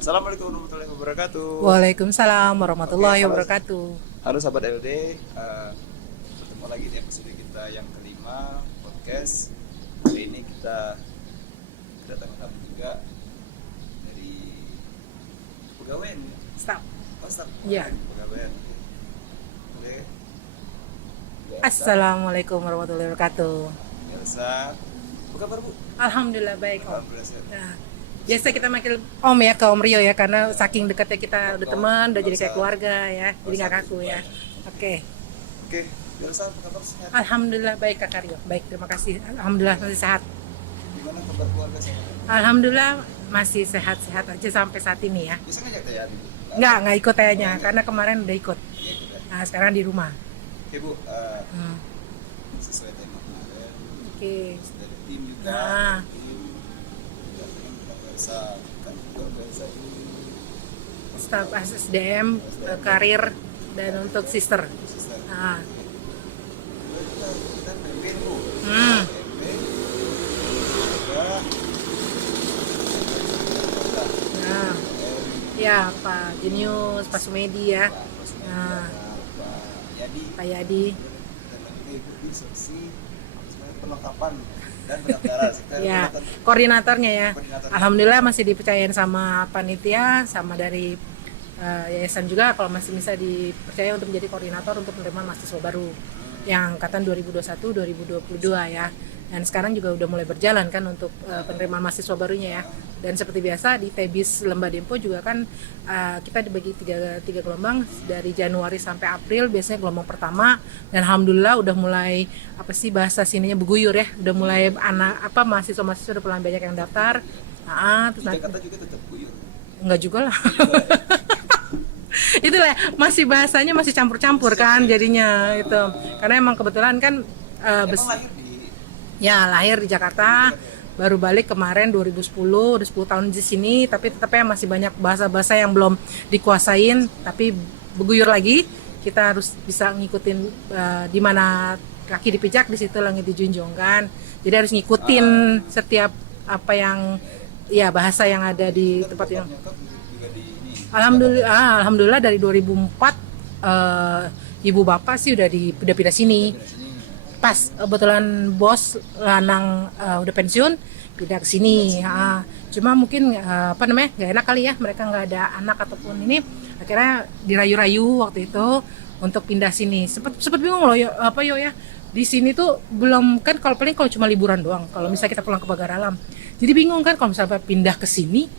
Assalamualaikum warahmatullahi wabarakatuh. Waalaikumsalam Oke, warahmatullahi halo, wabarakatuh. halo sahabat LD. Bertemu lagi di episode kita yang kelima podcast. Hari ini kita kedatangan tamu juga dari Pegawen. Stop. Oh, staf. Ya. Pegawen. Oke. Biasa, Assalamualaikum warahmatullahi wabarakatuh. Elsa. Apa kabar, Bu? Alhamdulillah baik Om. Alhamdulillah sehat. Nah, biasa kita manggil Om ya ke Om Rio ya karena saking dekatnya kita udah teman, udah jadi kayak keluarga ya. Jadi nggak kaku ya. Oke. Oke, Elsa apa kabar, sehat? Alhamdulillah baik Kak Rio. Baik, terima kasih. Alhamdulillah masih sehat. Gimana kabar keluarga sehat? Alhamdulillah masih sehat-sehat aja sampai saat ini ya. Bisa ngajak Teh Yani, Bu? Nggak ikut kayaknya karena kemarin udah ikut. Iya, ikut ya. Nah, sekarang di rumah. Oke, Bu. Hmm. Sesuai tema kemarin Oke. dari tim juga Nah. tim juga pengen kita biasa kan juga biasa Staf SDM, karir dan untuk sister. sister Nah, kita campaign, Bu. hmm, Campaign juga nah, ya Pak Jenius, Pak Sumedi ya, nah, nah, Pak Yadi Pak Yadi, dan lagi diikuti sesi sebenarnya perlengkapan dan pendaftaran kita ya koordinatornya ya. koordinator. Alhamdulillah masih dipercayain sama panitia, sama dari yayasan juga kalau masih bisa dipercaya untuk menjadi koordinator untuk menerima mahasiswa baru yang angkatan 2021-2022 ya. Dan sekarang juga udah mulai berjalan kan untuk penerimaan mahasiswa barunya ya. Dan seperti biasa di Tebis Lembah Dempo juga kan kita dibagi tiga gelombang dari Januari sampai April biasanya gelombang pertama, dan alhamdulillah udah mulai bahasa sininya beguyur ya, udah mulai mahasiswa udah mulai banyak yang daftar. Terus Di nanti Jakarta juga tetap guyur. enggak juga lah. Itulah masih bahasanya masih campur-campur kan jadinya itu. Karena emang kebetulan kan Emang lahir di lahir di Jakarta, baru balik kemarin 2010, udah 10 tahun di sini, tapi tetapnya masih banyak bahasa-bahasa yang belum dikuasain, tapi beguyur lagi. Kita harus bisa ngikutin di mana kaki dipijak di situ langit dijunjung kan. Jadi harus ngikutin setiap apa yang ya bahasa yang ada di tempat yang nyokap juga di ini. Alhamdulillah dari 2004 ibu bapak sih udah pindah sini. Dari sini. Pas kebetulan bos lanang udah pensiun pindah ke sini. Cuma mungkin nggak enak kali ya, mereka nggak ada anak ataupun ini, akhirnya dirayu-rayu waktu itu untuk pindah sini. Sempet bingung loh ya di sini tuh belum kan, kalau cuma liburan doang kalau misalnya kita pulang ke Pagar Alam. Jadi bingung kan kalau misalnya pindah ke sini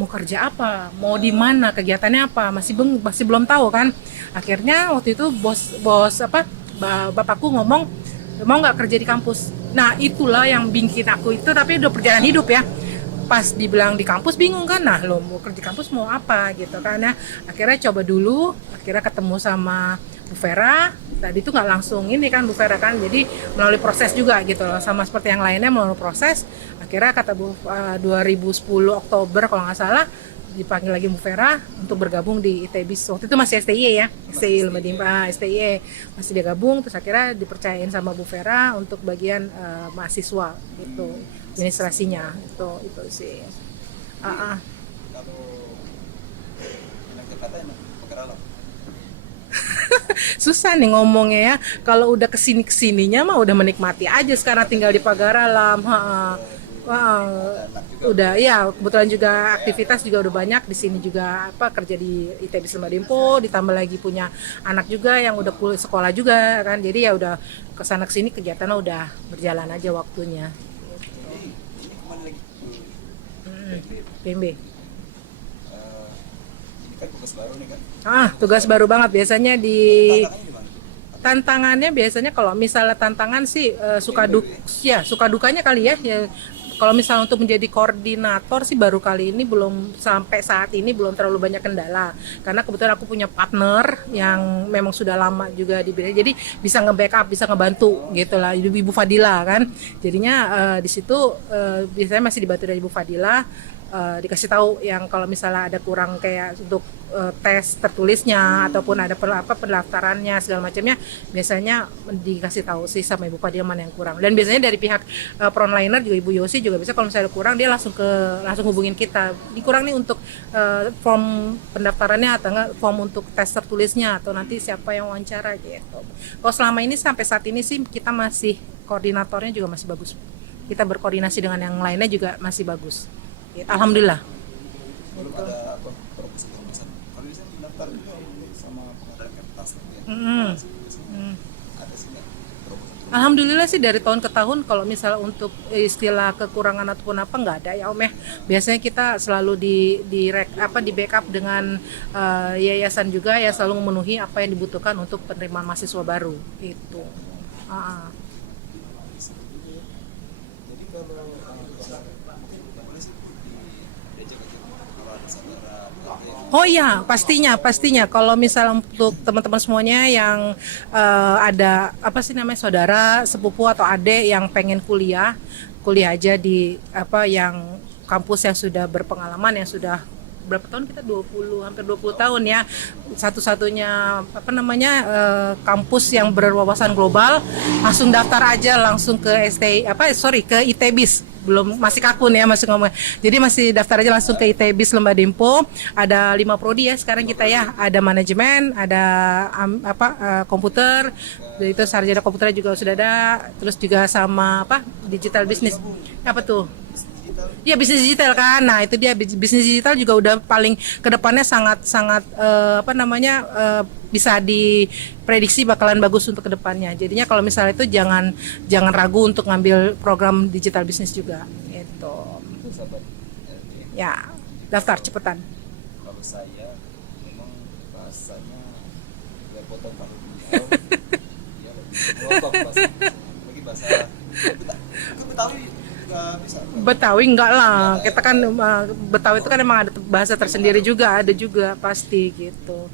mau kerja apa, mau di mana, kegiatannya apa, masih belum tahu kan. Akhirnya waktu itu bapakku ngomong mau nggak kerja di kampus. Nah itulah yang bikin aku itu, tapi udah perjalanan hidup ya. Pas dibilang di kampus bingung kan, nah lo mau kerja di kampus mau apa gitu kan ya. Akhirnya coba dulu, akhirnya ketemu sama Bu Vera. Tadi itu nggak langsung ini kan Bu Vera kan, jadi melalui proses juga gitu loh, sama seperti yang lainnya melalui proses. Akhirnya kata 2010 Oktober kalau nggak salah dipanggil lagi Bu Vera untuk bergabung di ITBIS. Waktu itu masih STIE ya, STIE Lembah Dempo, STIE masih dia gabung, terus akhirnya dipercayain sama Bu Vera untuk bagian mahasiswa gitu, administrasinya itu sih. Kalau pindah ke Jakarta emang Pagar Alam. Susah nih ngomongnya ya. Kalau udah kesininya mah udah menikmati aja sekarang tinggal di Pagar Alam. Udah ya, kebetulan juga aktivitas juga udah banyak di sini juga, kerja di ITB Lembah Dempo, ditambah lagi punya anak juga yang udah sekolah juga kan, jadi ya udah kesana kesini kegiatannya udah berjalan aja waktunya. Ini kemana lagi? PMB. Ini kan tugas baru nih kan. Tugas baru banget biasanya di Tantangannya di mana? tantangannya biasanya kalau misalnya tantangan sih suka dukanya kali ya. Kalau misalnya untuk menjadi koordinator sih baru kali ini, belum sampai saat ini belum terlalu banyak kendala, karena kebetulan aku punya partner yang memang sudah lama juga di bidang, jadi bisa nge-backup, bisa ngebantu gitu lah, Ibu Fadila kan. Jadinya di situ biasanya masih dibantu dari Ibu Fadila. dikasih tahu yang kalau misalnya ada kurang kayak untuk tes tertulisnya ataupun ada pendaftarannya segala macamnya, biasanya dikasih tahu sih sama Ibu Padiaman yang kurang. Dan biasanya dari pihak frontliner juga Ibu Yosi juga bisa, kalau misalnya ada kurang dia langsung hubungin kita, dikurang nih untuk form pendaftarannya atau enggak form untuk tes tertulisnya atau nanti siapa yang wawancara gitu. Kalau selama ini sampai saat ini sih kita masih koordinatornya juga masih bagus. Kita berkoordinasi dengan yang lainnya juga masih bagus. Alhamdulillah. Belum ada apa promosi besar. Kalau bisa mendaftar juga sama pengadaan kertas gitu ya. Ada sih nggak promosi? Alhamdulillah sih dari tahun ke tahun kalau misalnya untuk istilah kekurangan ataupun apa nggak ada ya Om ya. Biasanya kita selalu di backup dengan yayasan juga ya, selalu memenuhi apa yang dibutuhkan untuk penerimaan mahasiswa baru itu. Jadi kalau boleh sih diajak aja kalau ada saudara yang Oh iya, pastinya. Kalau misal untuk teman-teman semuanya yang ada apa sih namanya saudara, sepupu atau adik yang pengen kuliah aja di yang kampus yang sudah berpengalaman, yang sudah berapa tahun kita, hampir 20 tahun ya, satu-satunya kampus yang berwawasan global, langsung daftar aja langsung ke ke ITBIS. Belum, masih kakun ya, masih ngomong. Jadi masih daftar aja langsung ke ITBIS Lembah Dempo. Ada 5 prodi ya sekarang kita ya. Ada manajemen, ada komputer. Itu sarjana komputer juga sudah ada. Terus juga sama digital business. Apa tuh? Ya bisnis digital kan. Nah, itu dia bisnis digital juga udah paling kedepannya sangat bisa diprediksi bakalan bagus untuk kedepannya. Jadinya kalau misalnya itu jangan ragu untuk ngambil program digital bisnis juga. Itu. Ya, daftar cepetan. kalau saya memang bahasanya ya potong paruh beliau dia lebih melotot bahasa Betawi juga bisa. Betawi enggak lah. Kita kan Betawi itu kan emang ada bahasa tersendiri juga, ada juga pasti gitu.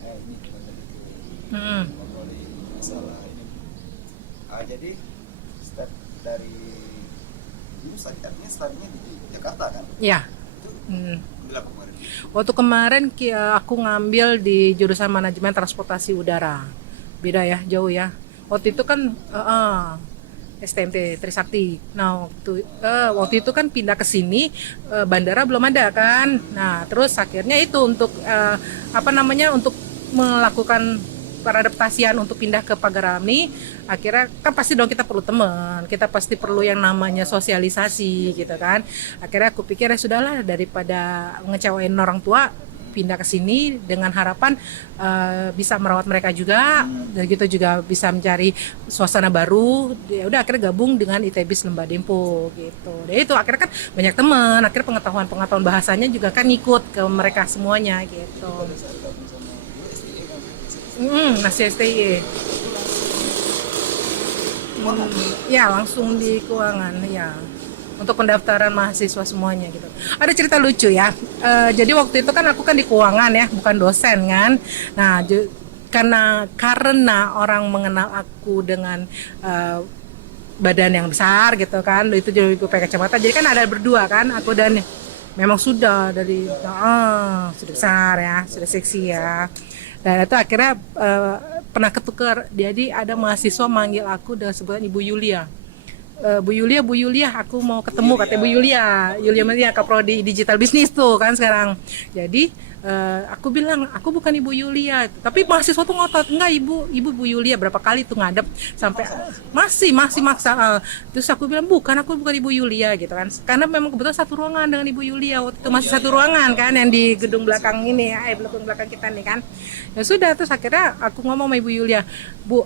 Ini kita jadi ngobrolin masalah ini. Jadi step dari dulu artinya studinya di Jakarta kan? Ya. Itu ambil apa kemarin? Waktu kemarin aku ngambil di jurusan manajemen transportasi udara. Beda ya, jauh ya. Waktu itu kan STMT Trisakti. Nah, waktu itu kan pindah ke sini, bandara belum ada kan. Nah, terus akhirnya itu untuk untuk melakukan peradaptasian untuk pindah ke Pagarami. Akhirnya kan pasti dong kita perlu teman, kita pasti perlu yang namanya sosialisasi gitu kan. Akhirnya aku pikir ya sudahlah, daripada ngecewain orang tua, pindah ke sini dengan harapan bisa merawat mereka juga, dan gitu juga bisa mencari suasana baru. Ya udah akhirnya gabung dengan ITBIS Lembah Dempo gitu. Dan itu akhirnya kan banyak teman, akhirnya pengetahuan bahasanya juga kan ngikut ke mereka semuanya gitu. Masih STI. Ya langsung di keuangan ya. Untuk pendaftaran mahasiswa semuanya gitu. Ada cerita lucu ya. Jadi waktu itu kan aku kan di keuangan ya, bukan dosen kan. Nah, karena orang mengenal aku dengan badan yang besar gitu kan, itu jadi gue pakai kacamata. Jadi kan ada berdua kan, aku dan memang sudah sudah besar ya, sudah seksi ya. Dan itu akhirnya pernah ketukar. Jadi ada mahasiswa manggil aku dengan sebutan Ibu Yulia. Bu Yulia, aku mau ketemu, katanya Bu Yulia Kaprodi Digital Business tuh kan sekarang. Jadi aku bilang aku bukan Ibu Yulia, tapi mahasiswa tuh ngotot, enggak ibu Bu Yulia, berapa kali tuh ngadep sampai masih maksa. Terus aku bilang aku bukan Ibu Yulia gitu kan, karena memang kebetulan satu ruangan dengan Ibu Yulia waktu itu, masih satu ruangan kan yang di gedung belakang ini, belakang kita nih kan. Ya sudah, terus akhirnya aku ngomong sama Ibu Yulia, Bu,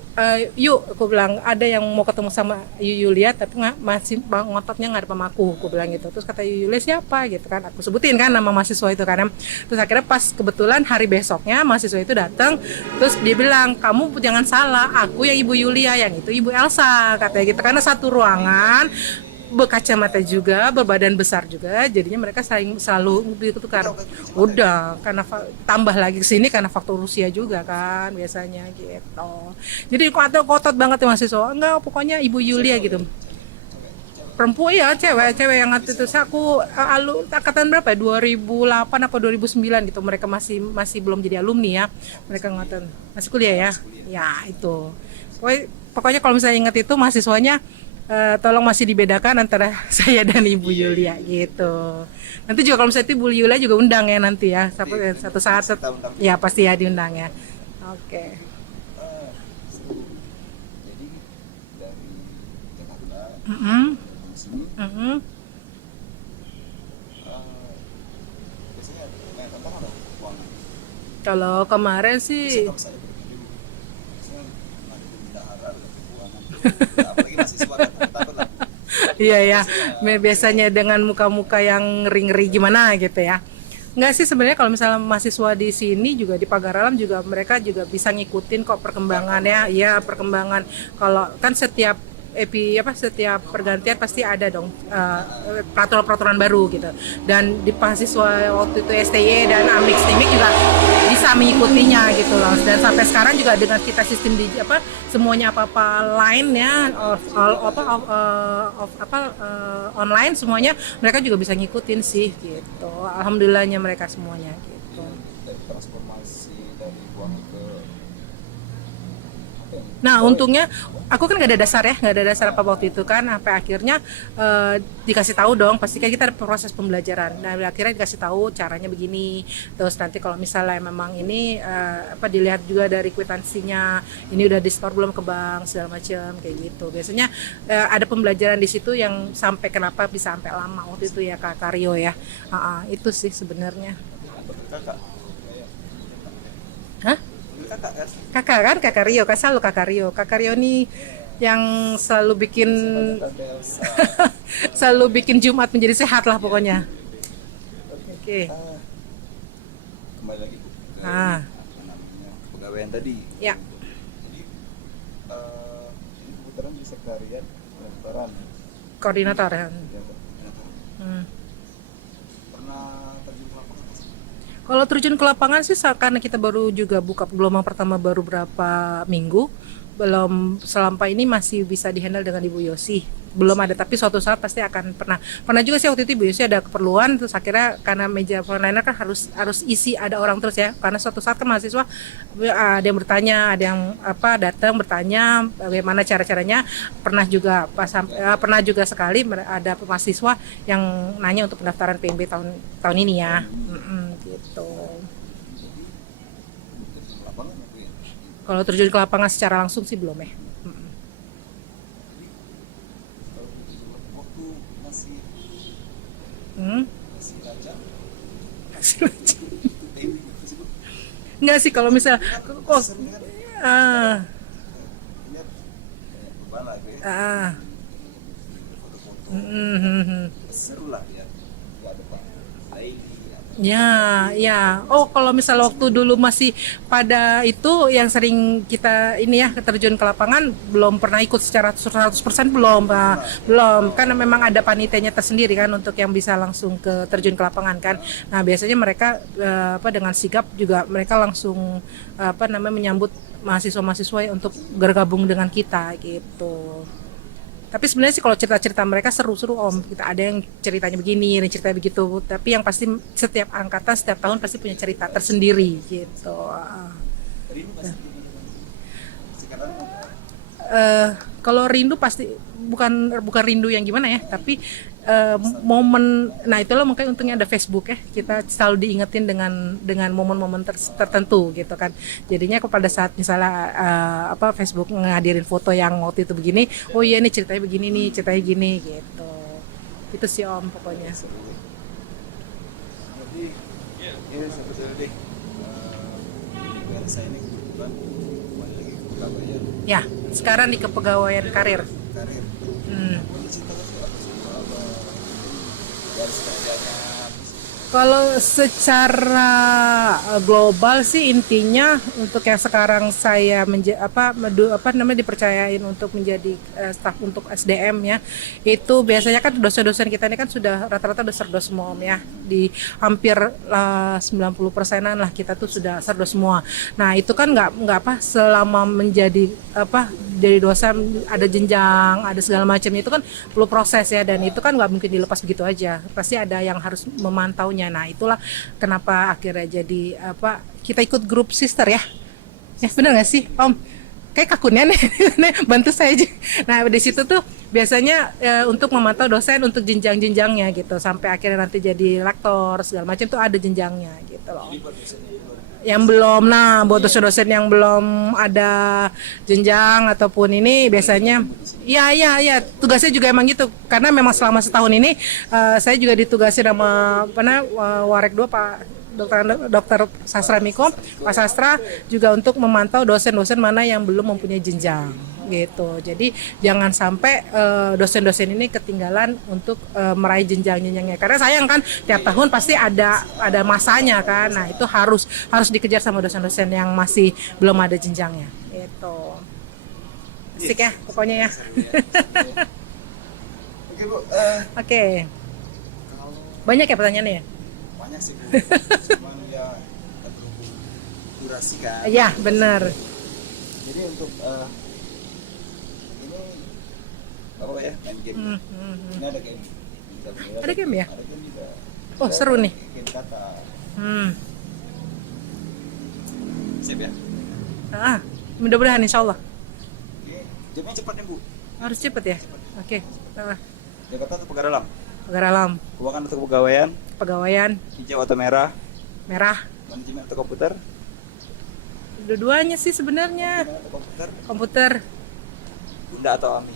yuk, aku bilang ada yang mau ketemu sama Yulia tapi masih ngototnya ngadep sama aku bilang gitu. Terus kata Yulia siapa gitu kan, aku sebutin kan nama mahasiswa itu kan. Terus akhirnya pas kebetulan hari besoknya mahasiswa itu datang, terus dia bilang, kamu jangan salah, aku yang Ibu Yulia, yang itu Ibu Elsa, katanya gitu. Karena satu ruangan, berkacamata juga, berbadan besar juga, jadinya mereka selalu bertukar. Udah, karena tambah lagi kesini karena faktor usia juga kan biasanya gitu. Jadi kotot banget ya mahasiswa, enggak pokoknya Ibu Yulia gitu. perempuan ya, cewek yang waktu itu aku angkatan berapa ya, 2008 apa 2009 gitu, mereka masih belum jadi alumni ya, mereka angkatan masih kuliah ya, ya itu pokoknya kalau misalnya ingat itu mahasiswanya, tolong masih dibedakan antara saya dan Ibu Yulia gitu. Nanti juga kalau misalnya itu Ibu Yulia juga undang ya nanti ya, satu saat ya pasti ya diundang ya. Oke. Jadi dari Jakarta ke sini, biasanya main tentang ada uang. Kalau kemarin sih Kalau saya pribadi, biasanya nanti bendahara ada keuangan. Apalagi mahasiswa kan takut lah. iya ya, biasanya dengan muka-muka yang ngeri-ngeri gimana gitu ya. Enggak sih sebenarnya, kalau misalnya mahasiswa di sini juga di Pagar Alam juga mereka juga bisa ngikutin kok perkembangannya. Ya perkembangan, kalau kan setiap setiap pergantian pasti ada dong peraturan-peraturan baru gitu. Dan di mahasiswa waktu itu STY dan Amix Timik juga bisa mengikutinya gitu loh. Dan sampai sekarang juga dengan kita sistem di semuanya apa-apa line ya, online semuanya, mereka juga bisa ngikutin sih gitu. Alhamdulillahnya mereka semuanya gitu. Dari transformasi dari uang ke Nah untungnya aku kan nggak ada dasar apa waktu itu kan, sampai akhirnya dikasih tahu dong, pasti kan kita ada proses pembelajaran. Nah akhirnya dikasih tahu caranya begini, terus nanti kalau misalnya memang ini dilihat juga dari kwitansinya, ini udah di store belum ke bank segala macam kayak gitu. Biasanya ada pembelajaran di situ yang sampai kenapa bisa sampai lama waktu itu ya Kak Karyo ya. Itu sih sebenarnya. kakak. Hah? Kakak kan? Kakak kan, Kakak Rio nih yang selalu bikin Jumat menjadi sehat lah pokoknya. Oke. Kembali lagi Bu, ke Ah. namanya kepegawaian tadi. Ya. Jadi ini kebetulan di sekretariat pendaftaran. Koordinator ya. Ya, koordinator. Pernah terjun ke lapangan nggak sih? Kalau terjun ke lapangan sih karena kita baru juga buka gelombang pertama baru berapa minggu, belum selama ini masih bisa dihandle dengan Ibu Yosi. Belum ada, tapi suatu saat pasti akan pernah juga sih waktu itu Ibu Yosi ada keperluan, terus akhirnya karena meja frontliner kan harus isi ada orang terus ya, karena suatu saat kan mahasiswa ada yang bertanya, ada yang datang bertanya bagaimana cara-caranya. Pernah juga sekali ada mahasiswa yang nanya untuk pendaftaran PMB tahun ini ya. Gitu. Terjun ke lapangan ya Bu ya? Kalau terjun ke lapangan secara langsung sih belum ya. Waktu masih Hmm. masih lajang, Enggak sih kalau misal sering kan lihat banyak perubahan lah Bu ya. Foto-foto seru lah lihat, nggak ada Pak Laini Ya. Oh, kalau misal waktu dulu masih pada itu yang sering kita ini ya terjun ke lapangan, belum pernah ikut secara 100% belum, Pak. Belum. Karena memang ada panitianya tersendiri kan untuk yang bisa langsung ke terjun ke lapangan kan. Nah, biasanya mereka dengan sigap juga mereka langsung menyambut mahasiswa-mahasiswa untuk bergabung dengan kita gitu. Tapi sebenarnya sih kalau cerita-cerita mereka seru-seru Om. Kita ada yang ceritanya begini, ada yang ceritanya begitu. Tapi yang pasti setiap angkatan, setiap tahun pasti punya cerita tersendiri gitu. rindu nggak sih sekarang Kalau rindu pasti bukan rindu yang gimana ya, tapi momen. Nah itulah makanya untungnya ada Facebook ya, kita selalu diingetin dengan momen-momen tertentu gitu kan. Jadinya pada saat misalnya Facebook ngadirin foto yang waktu itu begini, oh iya nih ceritanya begini nih, ceritanya gini gitu. Itu sih Om pokoknya. jadi ya sebetulnya deh saya ini kebetulan kembali lagi ke pegawaian Ya sekarang di kepegawaian karir. karir. Boleh cerita nggak sih apa garis kerjanya, Kalau secara global sih intinya untuk yang sekarang saya dipercayain untuk menjadi staf untuk SDM ya, itu biasanya kan dosen-dosen kita ini kan sudah rata-rata udah serdos semua Om ya, di hampir 90%-an lah kita tuh sudah serdos semua. Nah itu kan nggak selama menjadi dari dosen ada jenjang, ada segala macamnya, itu kan perlu proses ya, dan itu kan nggak mungkin dilepas begitu aja, pasti ada yang harus memantaunya. Nah itulah kenapa akhirnya jadi kita ikut grup sister ya. Ya benar nggak sih Om? Kayak kakunnya nih bantu saya aja. Nah di situ tuh biasanya untuk memantau dosen untuk jenjang-jenjangnya gitu, sampai akhirnya nanti jadi lektor segala macam tuh ada jenjangnya gitu loh. Yang belum, nah buat dosen-dosen yang belum ada jenjang ataupun ini biasanya ya tugasnya juga emang gitu, karena memang selama setahun ini saya juga ditugasi sama Warek 2 Pak Dokter Sastra Miko, Pak Sastra, juga untuk memantau dosen-dosen mana yang belum mempunyai jenjang gitu. Jadi jangan sampai dosen-dosen ini ketinggalan untuk meraih jenjang-jenjangnya, karena sayang kan tiap tahun pasti ada masanya kan. Nah itu harus dikejar sama dosen-dosen yang masih belum ada jenjangnya itu. Asik ya pokoknya ya. Oke Bu, Oke. Banyak ya pertanyaannya ya? banyak sih Bu, cuman ya berhubung durasi kan. Iya benar. Jadi untuk ini apa ya, main game. Ini ada game. Ada game ya? Ada game juga. Oh seru nih. Game kata. Siap ya? Mudah-mudahan insya Allah. Oke, jamnya cepat nih Bu. Harus cepet ya. Oke. Jakarta atau Pagar Alam? Pagar Alam, Keuangan atau kepegawaian? pegawaian, Hijau atau merah? merah. Manajemen atau komputer? Dua-duanya sih sebenarnya. Manajemen atau komputer? Komputer. Bunda atau Ami?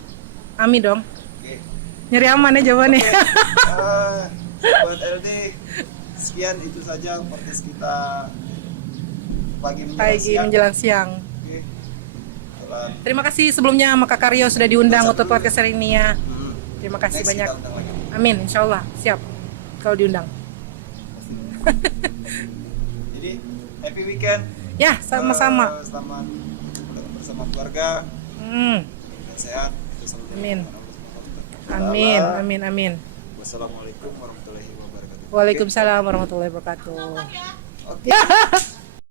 Ami dong. Oke. Nyari aman ya jawabannya. Buat LD, sekian itu saja podcast kita pagi Menjelang siang. Oke. Terima kasih sebelumnya sama Kak Karyo sudah diundang untuk podcast hari ini ya. Terima kasih Next banyak. kita undang lagi. Amin, insya Allah siap kalau diundang. Jadi happy weekend. Ya, sama-sama. Selamat bersama keluarga. Sehat. Amin. Amin, amin, amin. Wassalamualaikum warahmatullahi wabarakatuh. Waalaikumsalam warahmatullahi wabarakatuh. Oke.